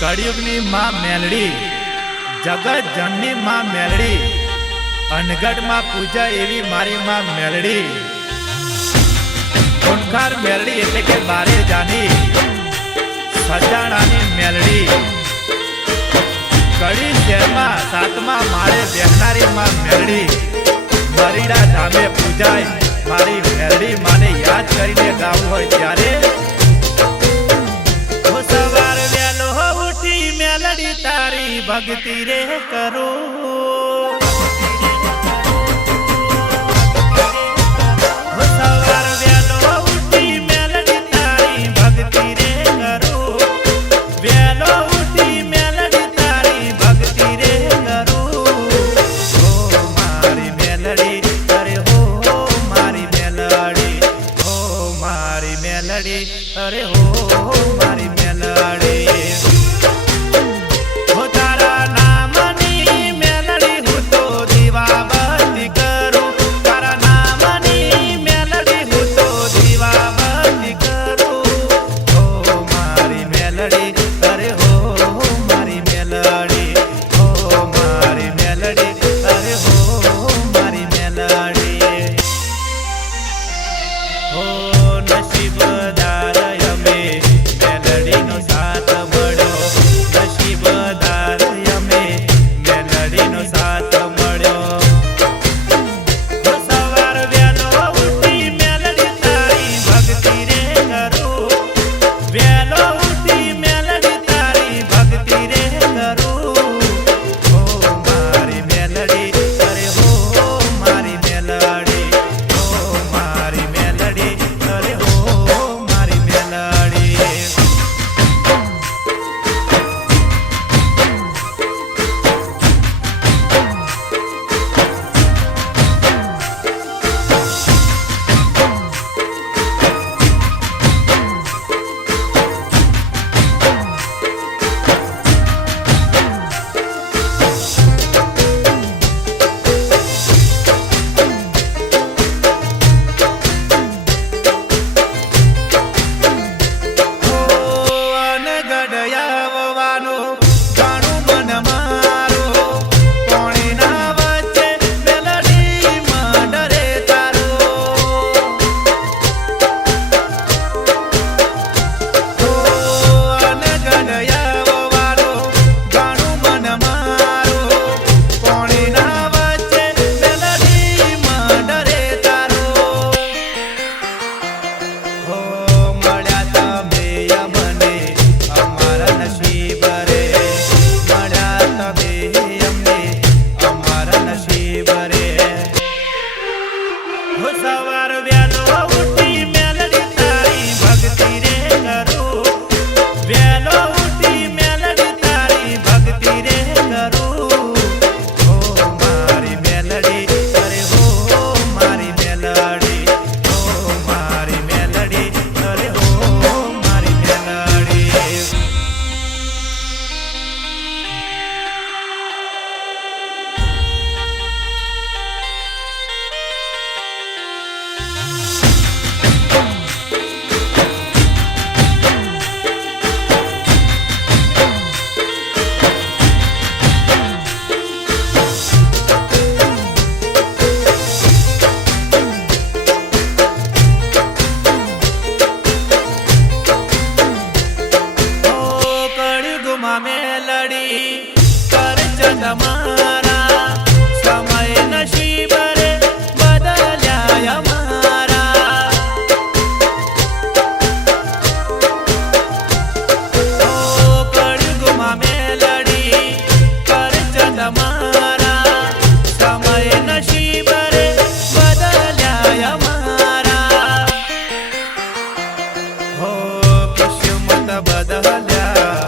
કળિયુગની માં મેલડી, જગત જનની માં મેલડી, અનગઢમાં પૂજા એવી મારી માં મેલડી, ખૂંખાર મેલડી એટલે કે બારે જાની, સજાણાની મેલડી, કડી શહેરમાં સાતમા માળે બેહનારી માં મેલડી, મરીડા ધામે પૂજાય મારી મેલડી માને યાદ કરીને ગાવું હોય ત્યારે સવાર વેલો ઉઠી મેલડી તારી ભક્તિ રે કરો, સવાર વેલો ઉઠી મેલડી તારી ભક્તિ રે કરો, વેલો ઉઠી મેલડી તારી ભક્તિ રે કરો, ઓ મારી મેલડી, અરે હો મારી મેલડી, ઓ મારી મેલડી, અરે હો મારી મેલડી, હો તારા નામની મેલડી હું તો દીવાબત્તી કરું, તારા નામની મેલડી હું તો દીવાબત્તી કરું, ઓ મારી મેલડી, અરે હો મારી મેલડી, ઓ મારી મેલડી, અરે હો મારી મેલડી, હો નસીબદાર અમે મેલડીનો સાથ મળ્યો, નસીબદાર અમે મેલડીનો સાથ મળ્યો, હો સવાર વેલો ઉઠી મેલડી તારી ભક્તિ રે કરું, વેલો ઉઠી મેલડી તારી ભક્તિ રે કરું, હો મારી મેલડી, અરે હો મારી મેલડી, હો મારી મેલડી, અરે હો મારી મેલડી. સવાર વેલો ઉઠી મેલડી તારી ભક્તિ રે કરું, વેલો ઉઠી મેલડી તારી ભક્તિ રે કરું, હો મારી મેલડી, અરે હો મારી મેલડી, હો મારી મેલડી, અરે હો મારી મેલડી. મેલડી કરચંદ મારા સમય નસીબ રે બદલ્યા મારા, ઓ કળયુગમાં મેલડી કરચંદ મારા સમય નસીબ રે બદલ્યા મારા, હો કિસ્મત બદલ્યા